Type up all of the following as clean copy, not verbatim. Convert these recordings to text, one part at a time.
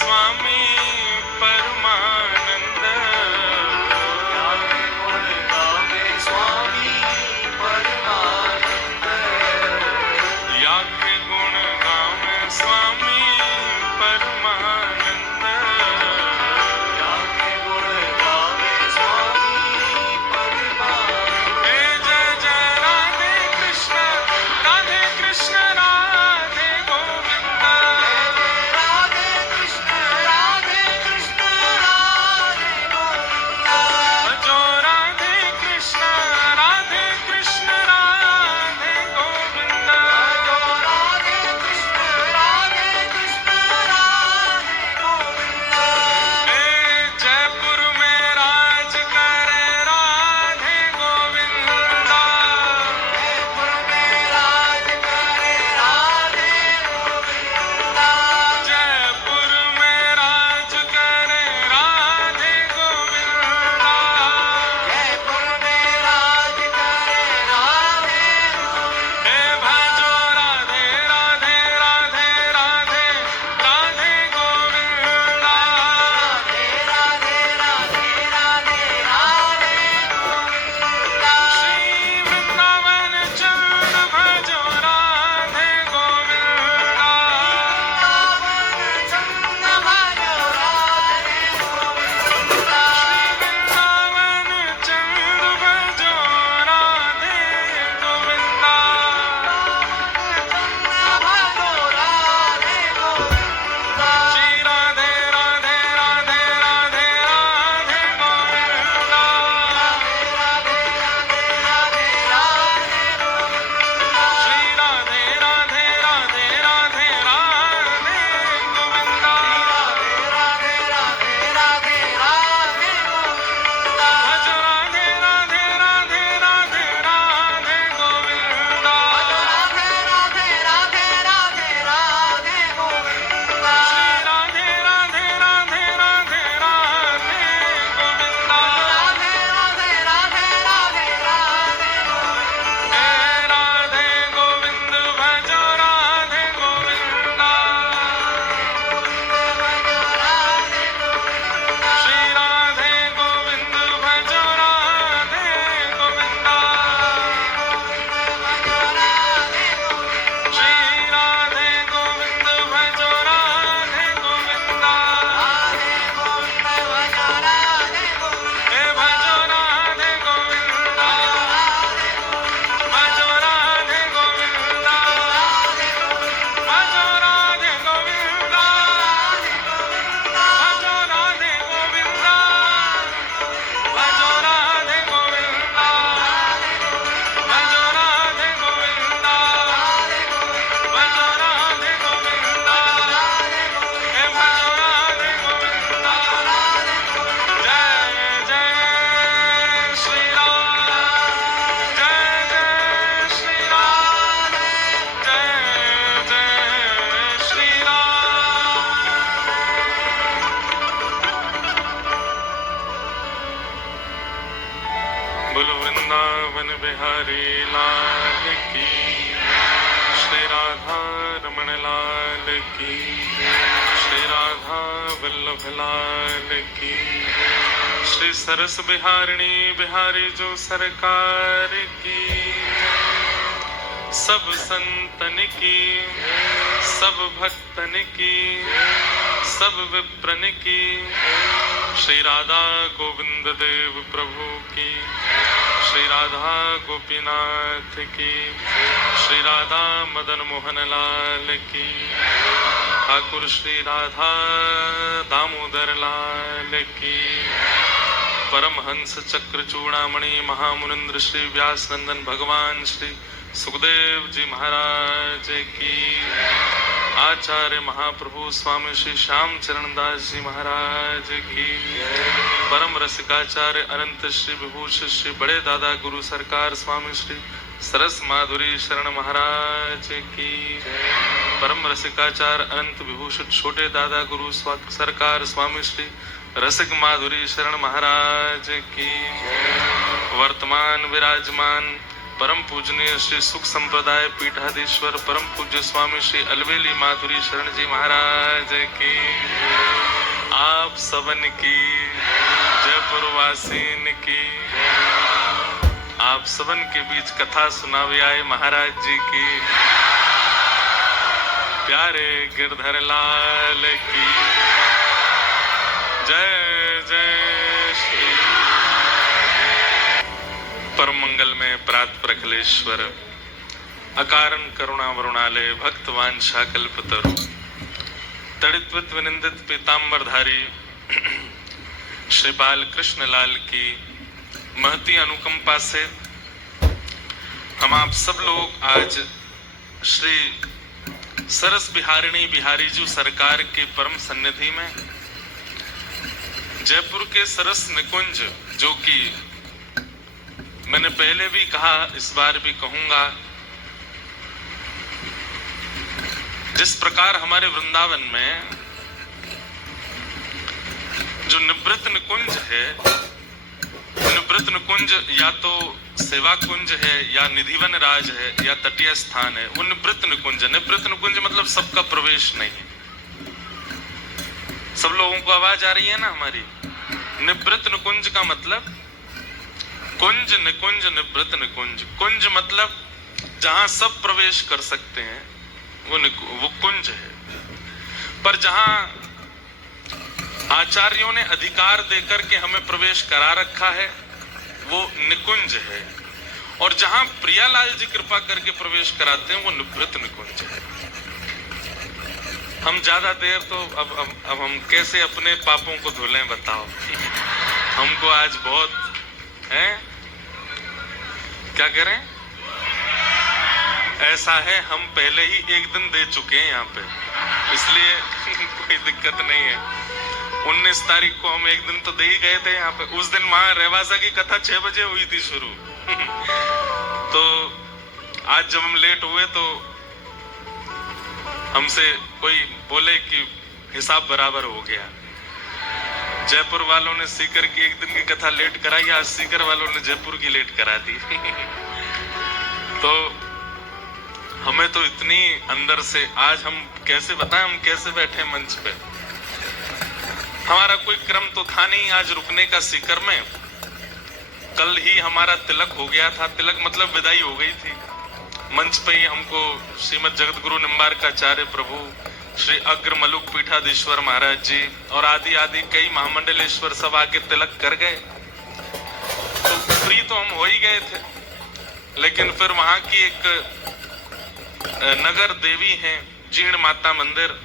स्वामी परमानंद। गुण गावे स्वामी परमानंद। याके गुण गावे स्वामी परमानंद। याके गुण गावे स्वामी परमानंद। हे जय जय राधे कृष्ण राधे कृष्ण राधे गोविंद। राधे कृष्ण राधे कृष्ण राधे गोविंद। भजो राधे कृष्ण राधे कृष्ण राधे गोविंद। भजो राधे कृष्ण राधे कृष्ण राधे गोविंद। हे जयपुर में राज करे राधे गोविंद। जयपुर में राज करे राधे गोविंद। जयपुर में राज करे राधे गोविंद। जयपुर में राज करे राधे गोविंद। हे भजो राधे राधे राधे राधे राधे गोविंद। राधे राधे राधे राधे राधे गोविंद। श्री वृंदावन चंद भजो राधे गोविंद। वृंदावन चंद भजो राधे गोविंद। वृंदावन चंद भजो राधे गोविंद। चंद भजो राधे गोविंद। श्री राधे राधे राधे राधे राधे गोविंद। राधे राधे राधे राधे गोविंद। श्री राधे राधे राधे राधे राधे गोविंद। राधे राधे राधे राधे राधे गोविंद। भज राधे राधे राधे राधे राधे गोविंद। राधे राधे राधे राधे राधे गोविंद। श्री राधे राधे राधे राधे राधे गोविंद। राधे राधे राधे राधे राधे गोविंद। हे राधे गोविंद भजो राधे गोविंद। श्री राधे गोविंद भजो राधे गोविंद। श्री राधे गोविंद भजो राधे गोविंद। हे भजो राधे गोविंद। भजो राधे गोविंद। भजो राधे गोविंद। भजो राधे गोविंद। भजो राधे गोविंद। भजो राधे गोविंद। भजो राधे गोविंद। हे भजो राधे गोविंद। जय जय श्री राम। जय जय श्री राम। जय जय श्री राम। बोलो वृंदावन बिहारी लाल की। श्री राधा रमण लाल की। श्री राधा वल्लभ लाल की। श्री सरस बिहारिणी बिहारी जो सरकार की। सब संतन की सब भक्तन की सब विप्रन की। श्री राधा गोविंद देव प्रभु की। श्री राधा गोपीनाथ की। श्री राधा मदन मोहन लाल की। ठाकुर श्री राधा दामोदर लाल की। परमहंस चक्र चूड़ामणि महामुनिंद्र श्री व्यास नंदन भगवान श्री सुखदेव जी महाराज की। आचार्य महाप्रभु स्वामी श्री श्याम चरण दास जी महाराज की। परम रसिकाचार्य अनंत श्री विभूषित श्री बड़े दादा गुरु सरकार स्वामी श्री सरस माधुरी शरण महाराज की। परम रसिकाचार्य अनंत विभूषित छोटे दादा गुरु सरकार स्वामी श्री रसिक माधुरी शरण महाराज की। वर्तमान विराजमान परम पूजनीय श्री सुख संप्रदाय पीठाधीश्वर परम पूज्य स्वामी श्री अलवेली माधुरी शरण जी महाराज की, आप सबन की, जयपुर वासीन की, आप सबन के बीच कथा सुनावे आए महाराज जी की, प्यारे गिरधर लाल की जय जय श्री। परम मंगल में प्रात प्रखलेश्वर अकारण करुणा वरुणालय भक्त वांछा कल्पतरु तड़ित्वित विनिंदित पीतांबरधारी श्री बाल कृष्ण लाल की महती अनुकंपा से हम आप सब लोग आज श्री सरस बिहारिणी बिहारी जी सरकार के परम सन्निधि में जयपुर के सरस निकुंज, जो कि मैंने पहले भी कहा इस बार भी कहूंगा, जिस प्रकार हमारे वृंदावन में जो निवृत्त निकुंज है, निवृत्त निकुंज या तो सेवा कुंज है या निधिवन राज है या तटीय स्थान है, वो निवृत्त निकुंज है। निवृत्त निकुंज मतलब सबका प्रवेश नहीं है। सब लोगों को आवाज आ रही है ना हमारी? निवृत्त निकुंज का मतलब कुंज, निकुंज, निवृत्त निकुंज। कुंज मतलब जहां सब प्रवेश कर सकते हैं वो कुंज है, पर जहां आचार्यों ने अधिकार देकर के हमें प्रवेश करा रखा है वो निकुंज है, और जहां प्रियालाल जी कृपा करके प्रवेश कराते हैं वो निवृत्त निकुंज है। हम ज्यादा देर तो अब हम कैसे अपने पापों को धुलें बताओ। हमको आज बहुत है, क्या करें? ऐसा है हम पहले ही एक दिन दे चुके हैं यहाँ पे, इसलिए कोई दिक्कत नहीं है। 19 तारीख को हम एक दिन तो दे ही गए थे यहाँ पे। उस दिन वहां रेवासा की कथा 6 बजे हुई थी शुरू। तो आज जब हम लेट हुए तो हमसे कोई बोले कि हिसाब बराबर हो गया। जयपुर वालों ने सीकर की एक दिन की कथा लेट कराई, आज सीकर वालों ने जयपुर की लेट करा दी। तो हमें तो इतनी अंदर से आज हम कैसे बताएं, हम कैसे बैठे मंच पे। हमारा कोई क्रम तो था नहीं आज रुकने का सीकर में। कल ही हमारा तिलक हो गया था। तिलक मतलब विदाई हो गई थी। मंच पे ही हमको श्रीमद जगत गुरु निम्बारकाचार्य प्रभु श्री अग्र मलुक पीठाधीश्वर महाराज जी और आदि आदि कई महामंडलेश्वर सब आके तिलक कर गए। तो फ्री तो हम हो ही गए थे, लेकिन फिर वहां की एक नगर देवी है जीर्ण माता मंदिर,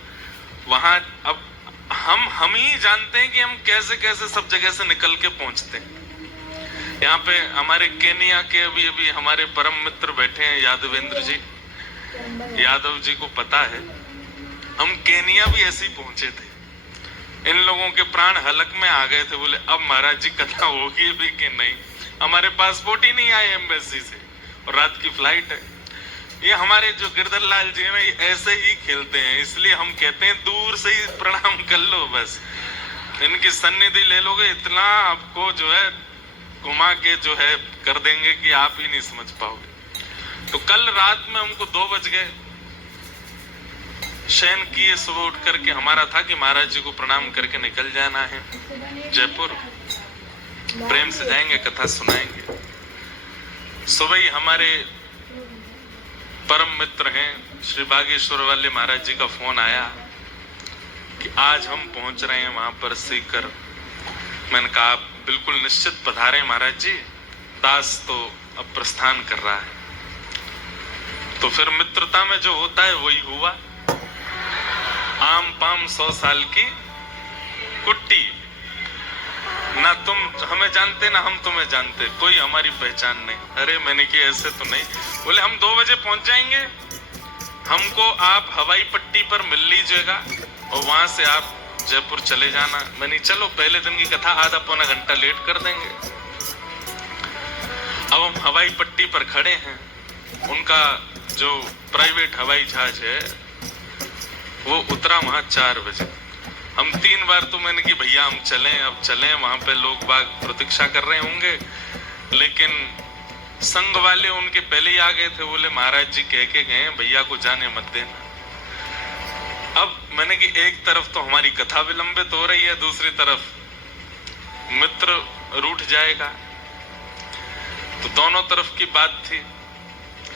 वहां अब हम ही जानते हैं कि हम कैसे कैसे सब जगह से निकल के पहुंचते हैं। यहाँ पे हमारे केनिया के अभी हमारे परम मित्र बैठे हैं यादवेंद्र जी, यादव जी को पता है हम केनिया भी ऐसे ही पहुंचे थे। इन लोगों के प्राण हलक में आ गए थे। बोले अब महाराज जी कथा होगी भी कि नहीं, हमारे पासपोर्ट ही नहीं आए एम्बेसी से और रात की फ्लाइट है। ये हमारे जो गिरधर लाल जी हैं ये ऐसे ही खेलते हैं, इसलिए हम कहते हैं दूर से ही प्रणाम कर लो, बस इनकी सन्निधि ले लोगे, इतना आपको जो है घुमा के जो है कर देंगे कि आप ही नहीं समझ पाओगे। तो कल रात में हमको 2 बज गए, शयन किए, सुबह उठ करके हमारा था कि महाराज जी को प्रणाम करके निकल जाना है जयपुर, प्रेम से जाएंगे, कथा सुनाएंगे। सुबह ही हमारे परम मित्र हैं श्री बागेश्वर वाले महाराज जी का फोन आया कि आज हम पहुंच रहे हैं वहां पर सीकर। मैंने कहा आप बिल्कुल निश्चित पधारे महाराज जी, दास तो अब प्रस्थान कर रहा है। तो फिर मित्रता में जो होता है वही हुआ। आम पाम 100 साल की कुट्टी, ना तुम हमें जानते ना हम तुम्हें जानते, कोई हमारी पहचान नहीं। अरे मैंने कि ऐसे तो नहीं। बोले हम 2 बजे पहुंच जाएंगे, हमको आप हवाई पट्टी पर मिल लीजिएगा और वहां से आप जयपुर चले जाना। मैंने चलो पहले दिन की कथा आधा पौना घंटा लेट कर देंगे। अब हम हवाई पट्टी पर खड़े हैं, उनका जो प्राइवेट हवाई जहाज है वो उतरा वहां 4 बजे। हम 3 बार तो मैंने कि भैया हम चलें, अब चलें, वहां पे लोग बाग प्रतीक्षा कर रहे होंगे, लेकिन संघ वाले उनके पहले ही आ गए थे, बोले महाराज जी कह के गए भैया को जाने मत देना। अब मैंने कि एक तरफ तो हमारी कथा विलंबित हो रही है, दूसरी तरफ मित्र रूठ जाएगा, तो दोनों तरफ की बात थी,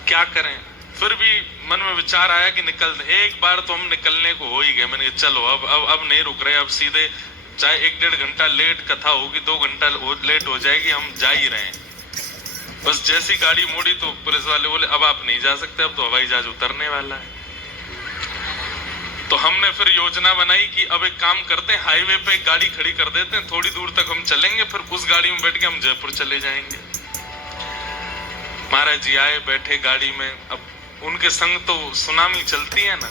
क्या करें। फिर भी मन में विचार आया कि एक बार तो हम निकलने को हो ही गए। मैंने कहा चलो अब नहीं रुक रहे, अब सीधे चाहे 1-1.5 घंटा लेट कथा होगी, 2 घंटा लेट हो जाएगी, हम जा ही रहे हैं। बस जैसी गाड़ी मोड़ी तो पुलिस वाले बोले अब आप नहीं जा सकते, अब तो हवाई जहाज उतरने वाला है। तो हमने फिर योजना बनाई कि अब एक काम करते हैं, हाईवे पे एक गाड़ी खड़ी कर देते हैं, थोड़ी दूर तक हम चलेंगे, फिर उस गाड़ी में बैठ के हम जयपुर चले जाएंगे। महाराज जी आए, बैठे गाड़ी में। अब उनके संग तो सुनामी चलती है ना,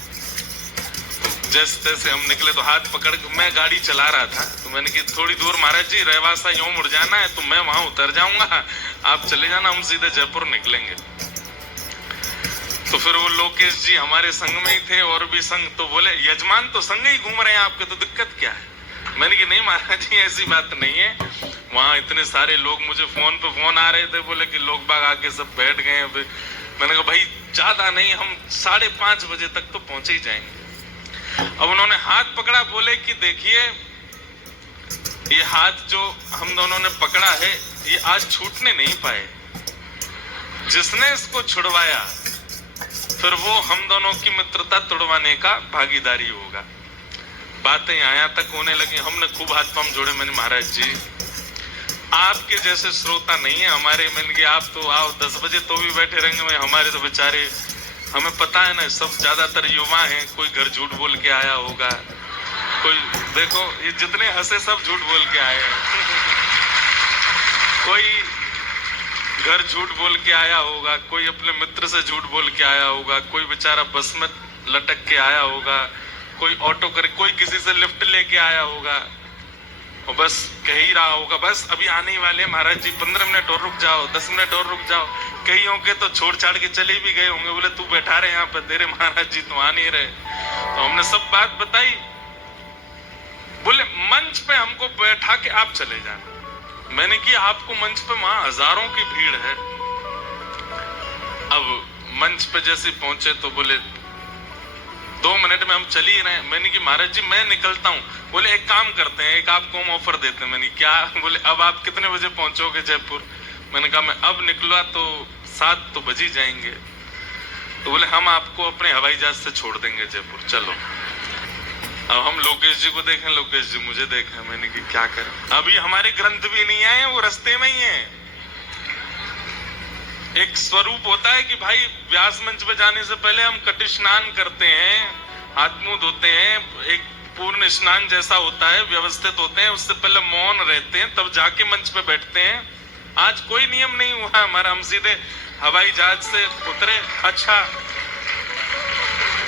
तो जैसे तैसे हम निकले, तो हाथ पकड़ के मैं गाड़ी चला रहा था, तो मैंने कि थोड़ी दूर महाराज जी रहवासा यूं मुड़ जाना है, तो मैं वहां उतर जाऊंगा, आप चले जाना, हम सीधे जयपुर निकलेंगे। तो फिर वो लोकेश जी हमारे संग में ही थे, और भी संग, तो बोले यजमान तो संग ही घूम रहे हैं आपके, तो दिक्कत क्या है। मैंने कि नहीं महाराज जी ऐसी बात नहीं है, वहां इतने सारे लोग, मुझे फोन पे फोन आ रहे थे, बोले कि लोग बाग आके सब बैठ गए। मैंने कहा भाई ज्यादा नहीं, हम 5:30 बजे तक तो पहुंचे ही जाएंगे। अब उन्होंने हाथ पकड़ा, बोले कि देखिए ये हाथ जो हम दोनों ने पकड़ा है, ये आज छूटने नहीं पाए, जिसने इसको छुड़वाया फिर वो हम दोनों की मित्रता तोड़वाने का भागीदारी होगा। बातें यहाँ तक होने लगी, हमने खूब हाथ पंप जोड़े। मैंने महाराज जी आपके जैसे श्रोता नहीं है हमारे, मिल गए आप तो आओ 10 बजे तो भी बैठे रहेंगे, हमारे तो बेचारे, हमें पता है ना सब ज्यादातर युवा हैं, कोई घर झूठ बोल के आया होगा, कोई देखो ये जितने हंसे सब झूठ बोल के आए हैं कोई घर झूठ बोल के आया होगा, कोई अपने मित्र से झूठ बोल के आया होगा, कोई बेचारा बस में लटक के आया होगा, कोई ऑटो कर, कोई किसी से लिफ्ट लेके आया होगा, और बस कह ही रहा होगा बस अभी आने ही वाले महाराज जी, 15 मिनट और रुक जाओ, 10 मिनट और रुक जाओ। कई होंगे तो छोड़ छाड़ के चले भी गए होंगे, बोले तू बैठा रहे यहाँ पे, तेरे महाराज जी तो आ नहीं रहे। तो हमने सब बात बताई, बोले मंच पे हमको बैठा के आप चले जाना। मैंने कि आपको मंच पे वहां हजारों की भीड़ है। अब मंच पे जैसे पहुंचे तो बोले 2 मिनट में हम चल ही रहे। मैंने कि महाराज जी मैं निकलता हूँ। बोले एक काम करते हैं, एक आपको हम ऑफर देते हैं। मैंने क्या? बोले अब आप कितने बजे पहुंचोगे जयपुर? मैंने कहा मैं अब निकला तो 7 तो बज ही जाएंगे। तो बोले हम आपको अपने हवाई जहाज से छोड़ देंगे जयपुर, चलो। अब हम लोकेश जी को देखें, लोकेश जी मुझे देखें। मैंने कि क्या करें, अभी हमारे ग्रंथ भी नहीं आए, वो रास्ते में ही है। एक स्वरूप होता है कि भाई व्यास मंच पे जाने से पहले हम कटी स्नान करते हैं, हाथ मुंह धोते हैं, एक पूर्ण स्नान जैसा होता है, व्यवस्थित होते हैं, उससे पहले मौन रहते हैं, तब जाके मंच पे बैठते हैं। आज कोई नियम नहीं हुआ हमारा, हम सीधे हवाई जहाज से उतरे। अच्छा,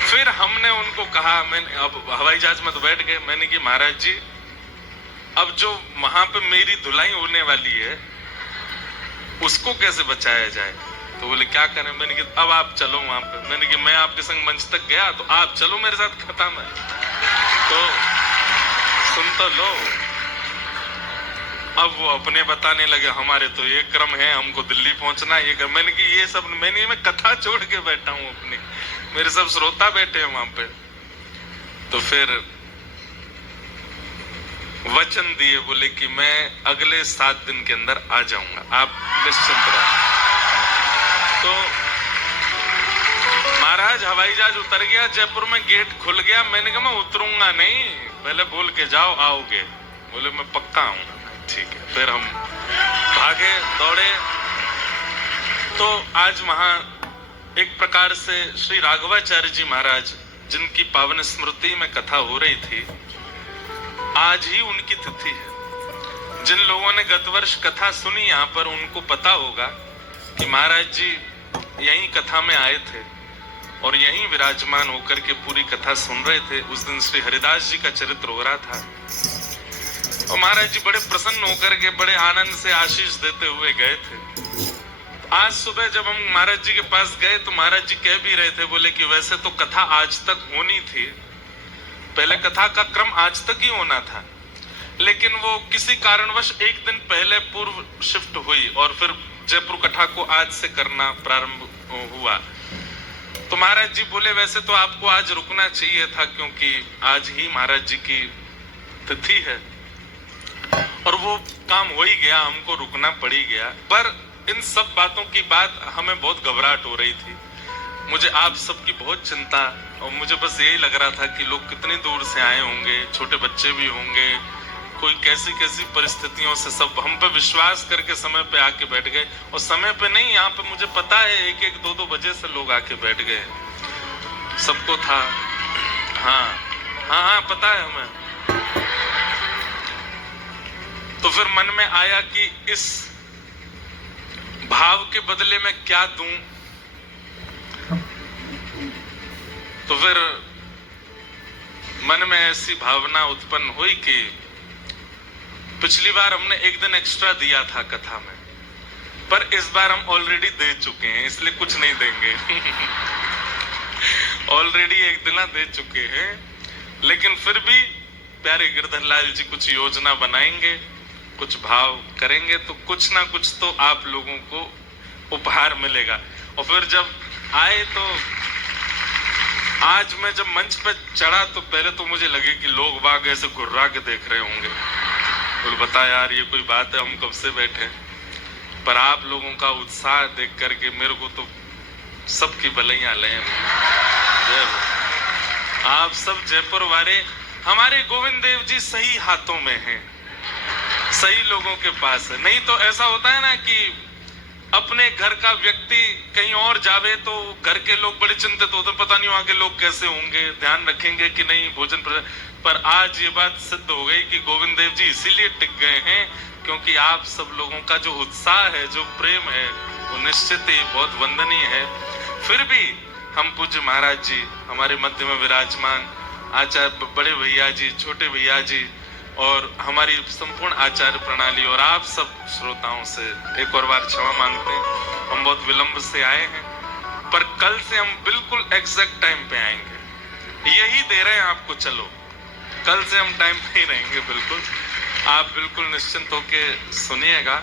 फिर हमने उनको कहा, मैंने अब हवाई जहाज में तो बैठ गए। मैंने कि महाराज जी अब जो वहां पे मेरी धुलाई होने वाली है उसको कैसे बचाया जाए? तो बोले क्या करें? मैंने कहा अब आप चलो वहां पे। मैंने कहा मैं आपके संग मंच तक गया तो आप चलो मेरे साथ, खत्म है। तो सुन तो लो। अब वो अपने बताने लगे हमारे तो ये क्रम है, हमको दिल्ली पहुंचना ये क्रम। मैंने कि ये सब मैंने, मैं कथा छोड़ के बैठा हूँ अपनी, मेरे सब श्रोता बैठे हैं वहां पे। तो फिर वचन दिए, बोले कि मैं अगले 7 दिन के अंदर आ जाऊंगा, आप निश्चिंत रहो। तो महाराज हवाई जहाज उतर गया, जयपुर में गेट खुल गया। मैंने कहा मैं उतरूंगा नहीं, पहले बोल के जाओ आओगे। बोले मैं पक्का आऊंगा। ठीक है, फिर हम भागे दौड़े। तो आज वहां एक प्रकार से श्री राघवाचार्य जी महाराज, जिनकी पावन स्मृति में कथा हो रही थी, आज ही उनकी तिथि है। जिन लोगों ने गत वर्ष कथा सुनी यहाँ पर, उनको पता होगा कि महाराज जी यहीं कथा में आए थे और यहीं विराजमान होकर के पूरी कथा सुन रहे थे। उस दिन श्री हरिदास जी का चरित्र हो रहा था और महाराज जी बड़े प्रसन्न होकर के बड़े आनंद से आशीष देते हुए गए थे। आज सुबह जब हम महाराज जी के पास गए तो महाराज जी कह भी रहे थे, बोले कि वैसे तो कथा आज तक होनी थी, पहले कथा का क्रम आज तक ही होना था, लेकिन वो किसी कारणवश एक दिन पहले पूर्व शिफ्ट हुई और फिर जयपुर कथा को आज से करना प्रारंभ हुआ। तो महाराज जी बोले वैसे तो आपको आज रुकना चाहिए था, क्योंकि आज ही महाराज जी की तिथि है, और वो काम हो ही गया, हमको रुकना पड़ ही गया। पर इन सब बातों की बात हमें बहुत घबराहट हो रही थी, मुझे आप सबकी बहुत चिंता, और मुझे बस यही लग रहा था कि लोग कितनी दूर से आए होंगे, छोटे बच्चे भी होंगे, कोई कैसी कैसी परिस्थितियों से सब हम पे विश्वास करके समय पे आके बैठ गए। और समय पे नहीं, यहाँ पे मुझे पता है 1-1, 2-2 बजे से लोग आके बैठ गए, सबको था। हाँ हाँ हाँ, पता है हमें। तो फिर मन में आया कि इस भाव के बदले में क्या दूं। तो फिर मन में ऐसी भावना उत्पन्न हुई कि पिछली बार हमने 1 दिन एक्स्ट्रा दिया था कथा में, पर इस बार हम ऑलरेडी दे चुके हैं, इसलिए कुछ नहीं देंगे। ऑलरेडी 1 दिन दे चुके हैं, लेकिन फिर भी प्यारे गिरधर लाल जी कुछ योजना बनाएंगे, कुछ भाव करेंगे, तो कुछ ना कुछ तो आप लोगों को उपहार मिलेगा। और फिर जब आए तो आज मैं जब मंच पर चढ़ा तो पहले तो मुझे लगे कि लोग बाग ऐसे घुर्रा के देख रहे होंगे, बोल बता यार ये कोई बात है, हम कब से बैठे। पर आप लोगों का उत्साह देख करके मेरे को तो सबकी बलैया ले। जय हो। आप सब जयपुर वाले, हमारे गोविंद देव जी सही हाथों में हैं, सही लोगों के पास है। नहीं तो ऐसा होता है ना कि अपने घर का व्यक्ति कहीं और जावे तो घर के लोग बड़े चिंतित होते, पता नहीं वहां के लोग कैसे होंगे, ध्यान रखेंगे कि नहीं भोजन। पर आज ये बात सिद्ध हो गई कि गोविंद देव जी इसीलिए टिक गए हैं क्योंकि आप सब लोगों का जो उत्साह है, जो प्रेम है, वो निश्चित ही बहुत वंदनीय है। फिर भी हम पूज्य महाराज जी, हमारे मध्य में विराजमान आचार्य बड़े भैया जी, छोटे भैया जी, और हमारी संपूर्ण आचार्य प्रणाली और आप सब श्रोताओं से एक और बार क्षमा मांगते हैं। हम बहुत विलंब से आए हैं, पर कल से हम बिल्कुल एग्जैक्ट टाइम पे आएंगे, यही दे रहे हैं आपको। चलो कल से हम टाइम पे ही रहेंगे, बिल्कुल आप बिल्कुल निश्चिंत होके सुनिएगा।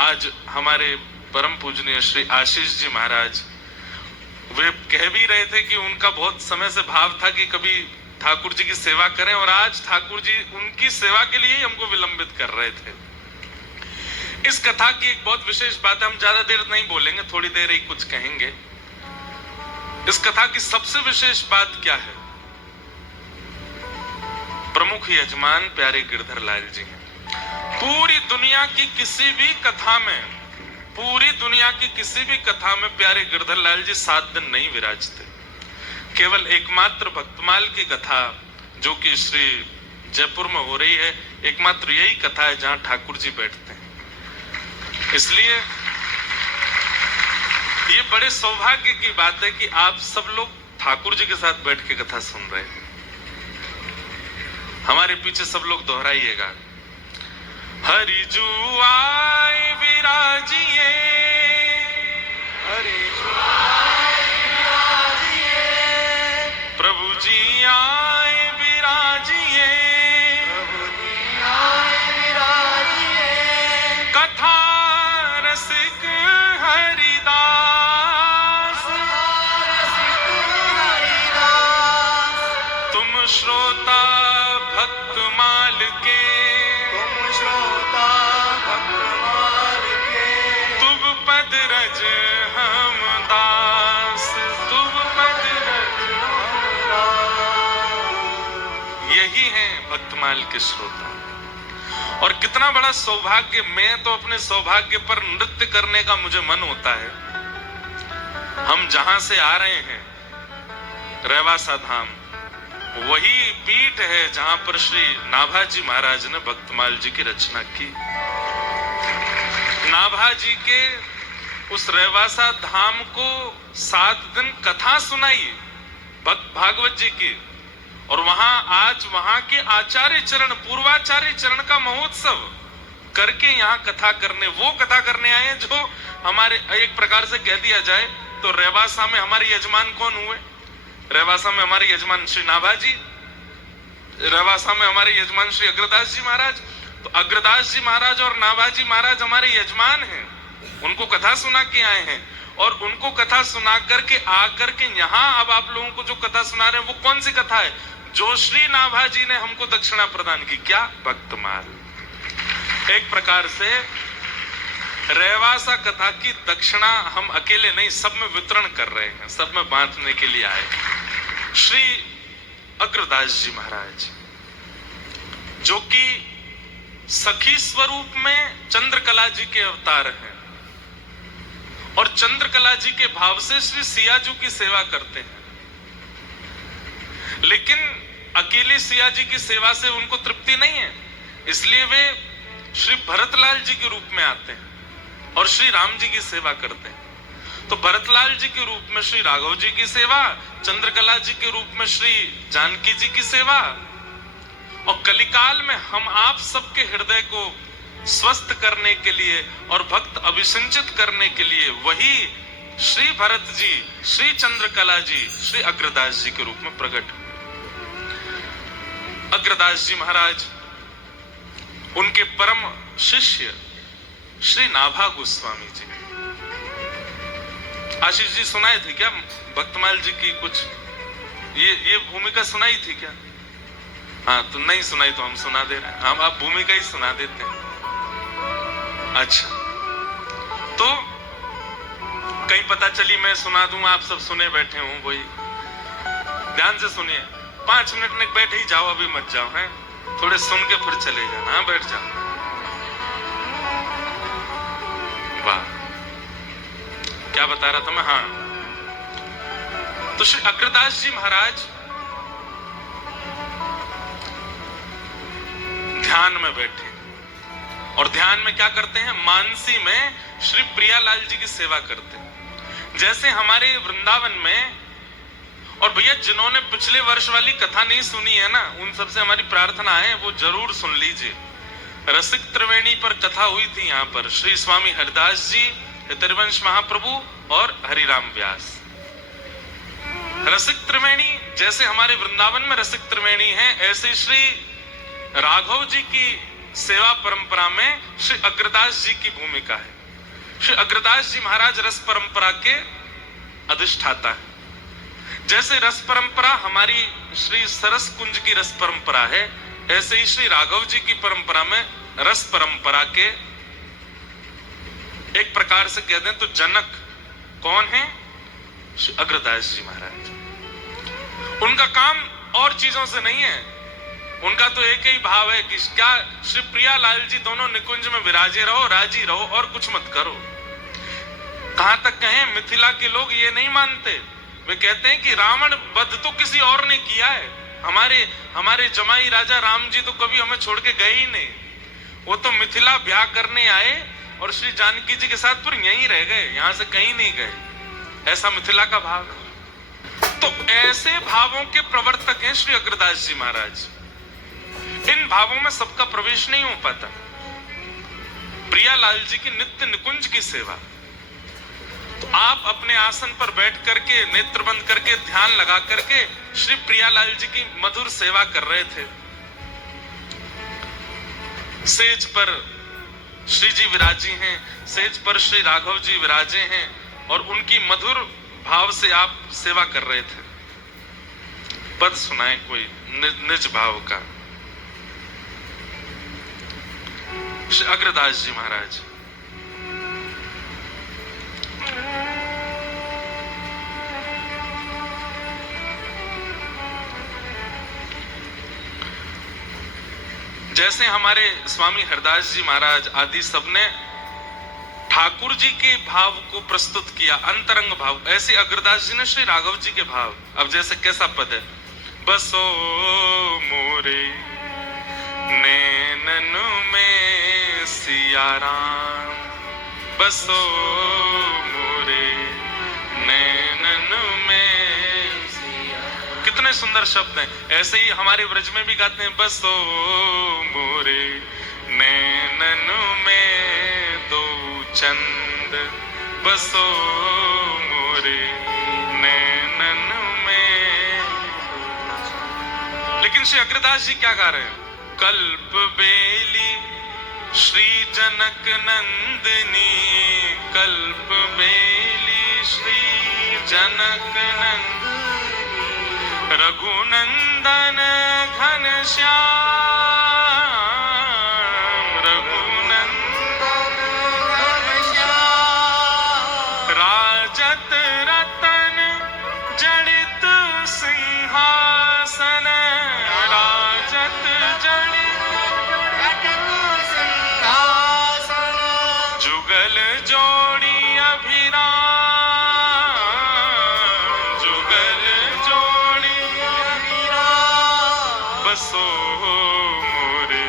आज हमारे परम पूजनीय श्री आशीष जी महाराज, वे कह भी रहे थे कि उनका बहुत समय से भाव था कि कभी ठाकुर जी की सेवा करें, और आज ठाकुर जी उनकी सेवा के लिए ही हमको विलंबित कर रहे थे। इस कथा की एक बहुत विशेष बात है, हम ज्यादा देर नहीं बोलेंगे, थोड़ी देर ही कुछ कहेंगे। इस कथा की सबसे विशेष बात क्या है? प्रमुख यजमान प्यारे गिरधर लाल जी हैं। पूरी दुनिया की किसी भी कथा में, पूरी दुनिया की किसी भी कथा में प्यारे गिरधर लाल जी 7 दिन नहीं विराजते। केवल एकमात्र भक्तमाल की कथा जो कि श्री जयपुर में हो रही है, एकमात्र यही कथा है जहां ठाकुर जी बैठते हैं। इसलिए ये बड़े सौभाग्य की बात है कि आप सब लोग ठाकुर जी के साथ बैठ के कथा सुन रहे हैं। हमारे पीछे सब लोग दोहराइएगा, हरि जू आए विराजिए, हरि जू आए विराजिए, प्रभु जी आए विराजिए, प्रभु जी आए विराजिए, कथा रसिक हरिदास, रसिक हरिदास, तुम श्रोता भक्तमाल के, तुम श्रोता भक्तमाल के, तुम पद रज हम दास, तुम पद रज हम दास। यही है भक्तमाल के श्रोता। और कितना बड़ा सौभाग्य, मैं तो अपने सौभाग्य पर नृत्य करने का मुझे मन होता है। हम जहां से आ रहे हैं, रेवासा धाम, वही पीठ है जहां पर श्री नाभाजी महाराज ने भक्तमाल जी की रचना की। नाभाजी के उस रेवासा धाम को 7 दिन कथा सुनाई भक्त भागवत जी की, और आज वहां के आचार्य चरण, पूर्वाचार्य चरण का महोत्सव करके यहाँ कथा करने आए, जो हमारे एक प्रकार से कह दिया जाए तो रेवासा में हमारे यजमान कौन हुए? रेवासा में हमारे यजमान श्री नाभाजी, रेवासा में हमारे यजमान श्री अग्रदास जी महाराज। तो अग्रदास जी महाराज और नाभाजी महाराज हमारे यजमान हैं। उनको कथा सुना के आए हैं, और उनको कथा सुना करके आकर के यहाँ अब आप लोगों को जो कथा सुना रहे हैं वो कौन सी कथा है? जो श्री नाभा जी ने हमको दक्षिणा प्रदान की। क्या? भक्तमाल। एक प्रकार से रेवासा कथा की दक्षिणा हम अकेले नहीं, सब में वितरण कर रहे हैं, सब में बांटने के लिए आए। श्री अग्रदास जी महाराज जो कि सखी स्वरूप में चंद्रकला जी के अवतार हैं, और चंद्रकला जी के भाव से श्री सियाजू की सेवा करते हैं, लेकिन अकेले सिया जी की सेवा से उनको तृप्ति नहीं है, इसलिए वे श्री भरतलाल जी के रूप में आते हैं और श्री राम जी की सेवा करते हैं। तो भरतलाल जी के रूप में श्री राघव जी की सेवा, चंद्रकला जी के रूप में श्री जानकी जी की सेवा, और कलिकाल में हम आप सबके हृदय को स्वस्थ करने के लिए और भक्त अभिसिंचित करने के लिए वही श्री भरत जी, श्री चंद्रकला जी, श्री अग्रदास जी के रूप में प्रकट। अग्रदास जी महाराज, उनके परम शिष्य श्री नाभा गोस्वामी जी। आशीष जी सुनाई थी क्या भक्तमाल जी की कुछ ये भूमिका सुनाई थी क्या? हाँ, तो नहीं सुनाई तो हम सुना दे रहे हैं, हम आप भूमिका ही सुना देते हैं। अच्छा, तो कहीं पता चली मैं सुना दूं, आप सब सुने बैठे हो, वही ध्यान से सुनिए। 5 मिनट में बैठे ही जाओ, अभी मत जाओ, हैं थोड़े सुन के फिर चले जाना। हाँ, बैठ जाओ। वाह, क्या बता रहा था मैं? हाँ, तो श्री अग्रदास जी महाराज ध्यान में बैठे, और ध्यान में क्या करते हैं? मानसी में श्री प्रियालाल जी की सेवा करते हैं। जैसे हमारे वृंदावन में, और भैया जिन्होंने पिछले वर्ष वाली कथा नहीं सुनी है ना, उन सबसे हमारी प्रार्थना है वो जरूर सुन लीजिए। रसिक त्रिवेणी पर कथा हुई थी यहाँ पर, श्री स्वामी हरिदास जी, हितरिवंश महाप्रभु और हरिराम व्यास। रसिक त्रिवेणी जैसे हमारे वृंदावन में रसिक त्रिवेणी है, ऐसे श्री राघव जी की सेवा परंपरा में श्री अग्रदास जी की भूमिका है। श्री अग्रदास जी महाराज रस परंपरा के अधिष्ठाता है। जैसे रस परंपरा हमारी श्री सरस कुंज की रस परंपरा है, ऐसे ही श्री राघव जी की परंपरा में रस परंपरा के एक प्रकार से कह दें तो जनक कौन है? श्री अग्रदास जी महाराज। उनका काम और चीजों से नहीं है, उनका तो एक ही भाव है कि क्या श्री प्रियालाल जी दोनों निकुंज में विराजे रहो, राजी रहो और कुछ मत करो। कहां तक कहें, मिथिला के लोग ये नहीं मानते, वे कहते हैं कि रावण वध तो किसी और ने किया है, हमारे जमाई राजा राम जी तो कभी हमें छोड़ के गए ही नहीं, वो तो मिथिला ब्याह करने आए और श्री जानकी जी के साथ फिर यहीं रह गए, यहां से कहीं नहीं गए। ऐसा मिथिला का भाव है। तो ऐसे भावों के प्रवर्तक हैं श्री अग्रदास जी महाराज। इन भावों में सबका प्रवेश नहीं हो पाता। प्रियालाल जी की नित्य निकुंज की सेवा, तो आप अपने आसन पर बैठ करके नेत्र बंद करके ध्यान लगा करके श्री प्रियालाल जी की मधुर सेवा कर रहे थे। सेज पर श्री जी विराजी हैं, सेज पर श्री राघव जी विराजे हैं, और उनकी मधुर भाव से आप सेवा कर रहे थे। पद सुनाए कोई निज भाव का। श्री अग्रदास जी महाराज। जैसे हमारे स्वामी हरदास जी महाराज आदि सबने ठाकुर जी के भाव को प्रस्तुत किया, अंतरंग भाव, ऐसे अग्रदास जी ने श्री राघव जी के भाव। अब जैसे कैसा पद है? बसो मोरे नैनन में सिया राम, बसो मोरे नैनन में सिया। कितने सुंदर शब्द हैं। ऐसे ही हमारे ब्रज में भी गाते हैं, बसो मोरे नैनन में दो चंद, बसो मोरे नैनन में। लेकिन श्री अग्रदास जी क्या गा रहे हैं? कल्प बेली श्री जनक नंदिनी कल्प बेली श्री जनक रघुनंदन घनश्याम रघुनंदन घनश्याम राजत रतन जड़ित सिंहासन राजत जड़ित सिंहासन जुगल जोड़ी अभिराम जुगल जोड़ी बसो मोरे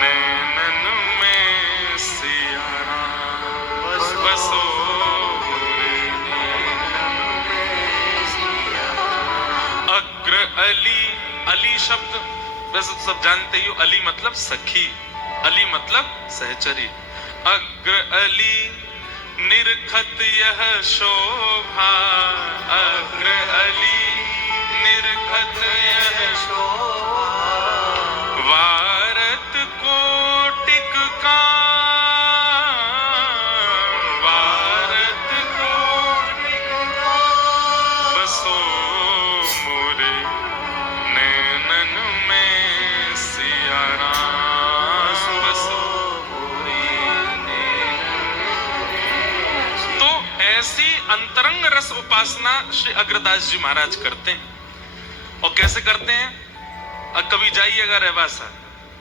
नैनन में सिया राम बसो मोरे अग्र अली अली शब्द वैसे तो सब जानते ही हो अली मतलब सखी अली मतलब सहचरी अग्र अली निरखत यह शोभा अग्र अली निरखत यह शोभा वारत कोटिक का वारत कोटिक का बसो मोरे नैनन में सिया राम बसो तो ऐसी अंतरंग रस उपासना श्री अग्रदास जी महाराज करते हैं और कैसे करते हैं कभी जाइएगा रेवासा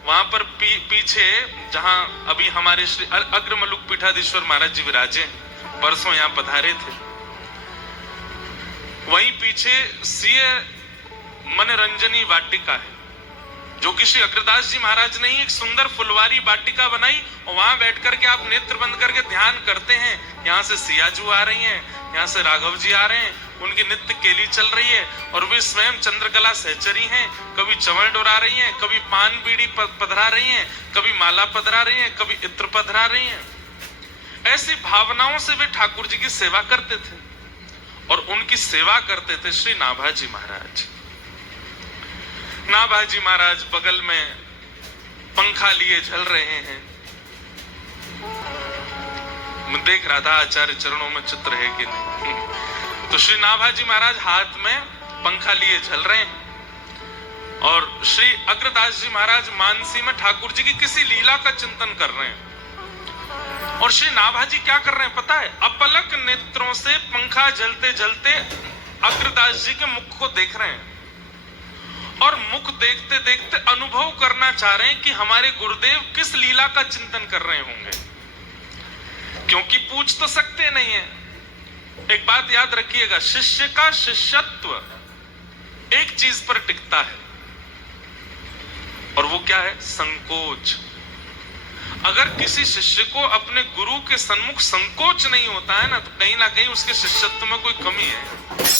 वहां पर पीछे जहां अभी हमारे श्री अग्रमलुक पीठाधीश्वर महाराज जी विराजे परसों यहां पधारे थे वहीं पीछे सीय मनरंजनी वाटिका है जो कि श्री अग्रदास जी महाराज ने ही एक सुंदर फुलवारी वाटिका बनाई और वहां बैठ करके आप नेत्र बंद करके ध्यान करते हैं यहाँ से सियाजू आ रही हैं यहाँ से राघव जी आ रहे हैं उनकी नित्य केली चल रही है और वे स्वयं चंद्रकला सहचरी हैं कभी चवल डोरा रही हैं कभी पान बीड़ी पधरा रही हैं कभी माला पधरा रही हैं कभी इत्र पधरा रही हैं ऐसी भावनाओं से वे ठाकुर जी की सेवा करते थे और उनकी सेवा करते थे श्री नाभाजी महाराज नाभाजी महाराज बगल में पंखा लिए झल रहे हैं मैं देख रहा था आचार्य चरणों में चित्र है कि नहीं तो श्री नाभाजी महाराज हाथ में पंखा लिए झल रहे हैं और श्री अग्रदास जी महाराज मानसी में ठाकुर जी की किसी लीला का चिंतन कर रहे हैं और श्री नाभाजी क्या कर रहे हैं पता है अपलक नेत्रों से पंखा जलते जलते अग्रदास जी के मुख को देख रहे हैं और मुख देखते देखते अनुभव करना चाह रहे हैं कि हमारे गुरुदेव किस लीला का चिंतन कर रहे होंगे क्योंकि पूछ तो सकते नहीं है एक बात याद रखिएगा शिष्य का शिष्यत्व एक चीज पर टिकता है और वो क्या है संकोच अगर किसी शिष्य को अपने गुरु के सन्मुख संकोच नहीं होता है ना कहीं उसके शिष्यत्व में कोई कमी है